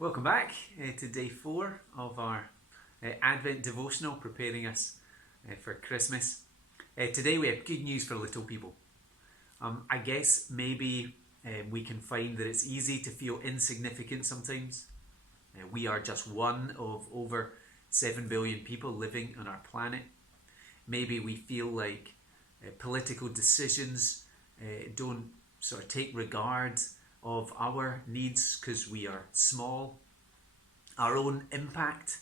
Welcome back to day 4 of our Advent devotional, preparing us for Christmas. Today we have good news for little people. I guess maybe we can find that it's easy to feel insignificant sometimes. We are just one of over 7 billion people living on our planet. Maybe we feel like political decisions don't sort of take regard of our needs because we are small. Our own impact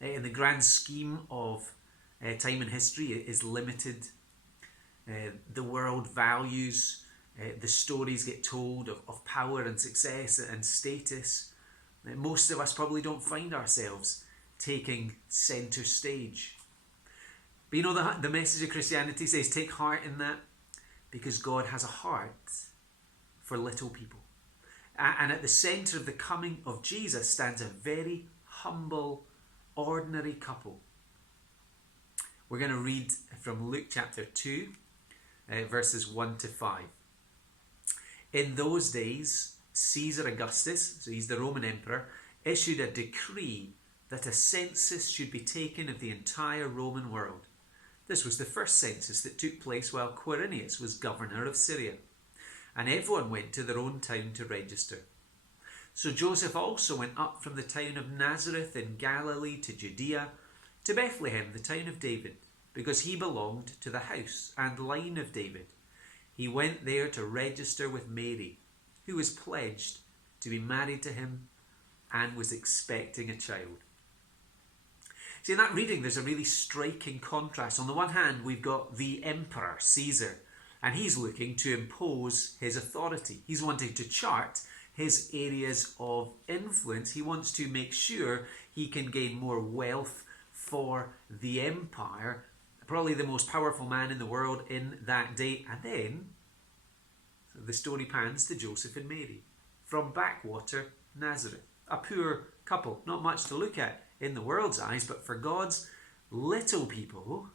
in the grand scheme of time and history is limited. The world values the stories get told of power and success and status. Most of us probably don't find ourselves taking centre stage. But you know, the message of Christianity says take heart in that, because God has a heart for little people. And at the centre of the coming of Jesus stands a very humble, ordinary couple. We're going to read from Luke chapter 2, verses 1 to 5. In those days, Caesar Augustus, so he's the Roman emperor, issued a decree that a census should be taken of the entire Roman world. This was the first census that took place while Quirinius was governor of Syria, and everyone went to their own town to register. So Joseph also went up from the town of Nazareth in Galilee to Judea, to Bethlehem, the town of David, because he belonged to the house and line of David. He went there to register with Mary, who was pledged to be married to him and was expecting a child. See, in that reading, there's a really striking contrast. On the one hand, we've got the emperor, Caesar, and he's looking to impose his authority. He's wanting to chart his areas of influence. He wants to make sure he can gain more wealth for the empire. Probably the most powerful man in the world in that day. And then the story pans to Joseph and Mary from backwater Nazareth. A poor couple, not much to look at in the world's eyes, but for God's little people,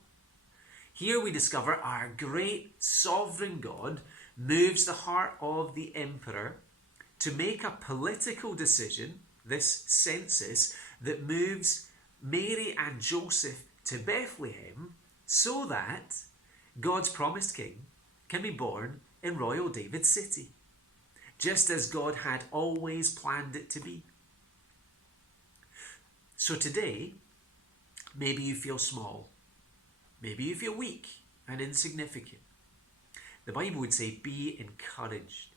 here we discover our great sovereign God moves the heart of the emperor to make a political decision, this census, that moves Mary and Joseph to Bethlehem so that God's promised king can be born in royal David's city, just as God had always planned it to be. So today, maybe you feel small. Maybe you feel weak and insignificant. The Bible would say, be encouraged.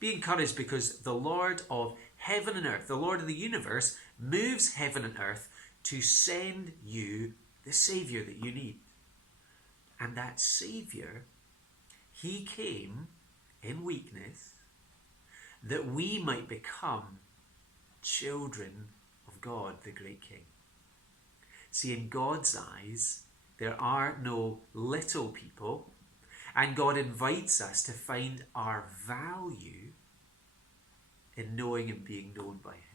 Be encouraged because the Lord of heaven and earth, the Lord of the universe, moves heaven and earth to send you the Saviour that you need. And that Saviour, he came in weakness that we might become children of God, the great King. See, in God's eyes, there are no little people, and God invites us to find our value in knowing and being known by him.